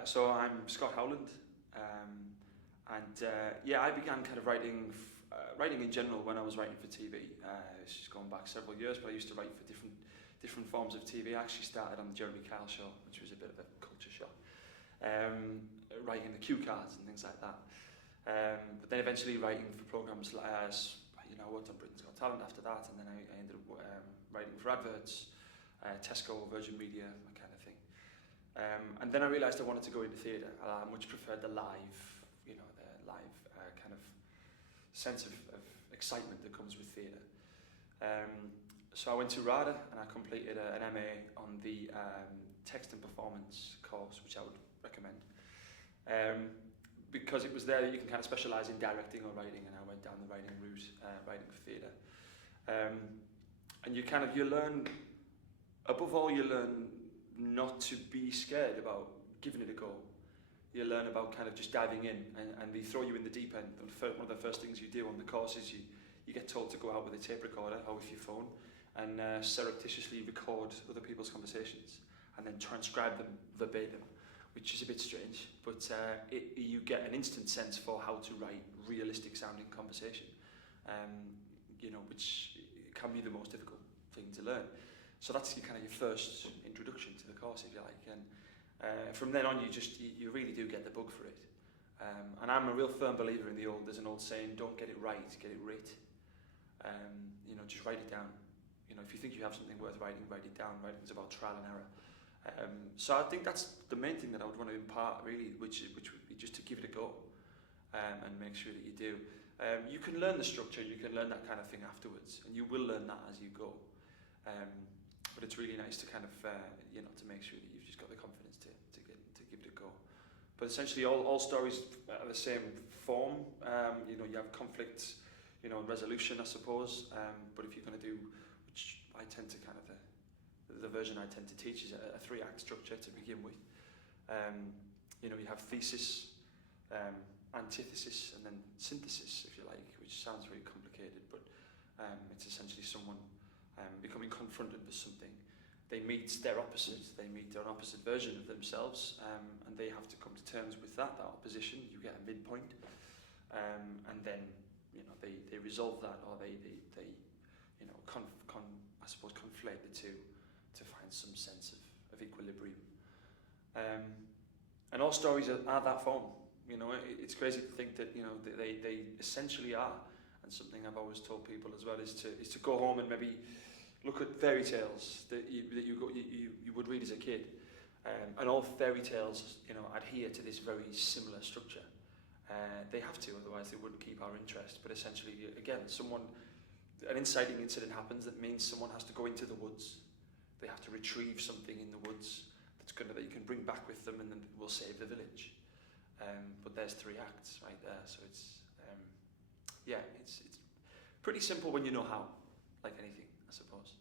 So I'm Scott Howland, yeah, I began kind of writing in general when I was writing for TV. This is going back several years, but I used to write for different forms of TV. I actually started on the Jeremy Kyle show, which was a bit of a culture shock, writing the cue cards and things like that. But then eventually writing for programs like, I worked on Britain's Got Talent after that, and then I ended up writing for adverts, Tesco, Virgin Media, that kind of thing. And then I realised I wanted to go into theatre. I much preferred the live, the live kind of sense of excitement that comes with theatre. So I went to RADA and I completed an MA on the text and performance course, which I would recommend. Because it was there that you can kind of specialise in directing or writing, and I went down the writing route, writing for theatre. And you learn, above all, you learn not to be scared about giving it a go. You learn about kind of just diving in, and they throw you in the deep end. One of the first things you do on the course is you get told to go out with a tape recorder or with your phone and surreptitiously record other people's conversations and then transcribe them verbatim, which is a bit strange, but you get an instant sense for how to write realistic sounding conversation, which can be the most difficult thing to learn. So that's your first introduction to the course, if you like, and from then on you really do get the bug for it. And I'm a real firm believer in there's an old saying, don't get it right, get it writ. Just write it down. If you think you have something worth writing, write it down. Writing's about trial and error. So I think that's the main thing that I would want to impart, really, which would be just to give it a go, and make sure that you do. You can learn the structure, you can learn that kind of thing afterwards, and you will learn that as you go. But it's really nice to kind of, to make sure that you've just got the confidence to give it a go. But essentially, all stories are the same form. You have conflict, and resolution, I suppose. But if you're going to do, which I tend to the version I tend to teach is a 3-act structure to begin with. You have thesis, antithesis, and then synthesis, if you like, which sounds very complicated, but it's essentially someone becoming confronted with something. They meet their opposite, they meet an opposite version of themselves, and they have to come to terms with that opposition. You get a midpoint, and then they resolve that, or they conflate the two to find some sense of equilibrium. And all stories are that form. It's crazy to think that they essentially are. And something I've always told people as well is to go home and maybe look at fairy tales that you would read as a kid, and all fairy tales adhere to this very similar structure. They have to, otherwise they wouldn't keep our interest. But essentially, again, an inciting incident happens that means someone has to go into the woods. They have to retrieve something in the woods that you can bring back with them, and then will save the village. But there's 3 acts right there, so it's pretty simple when you know how, like anything, I suppose.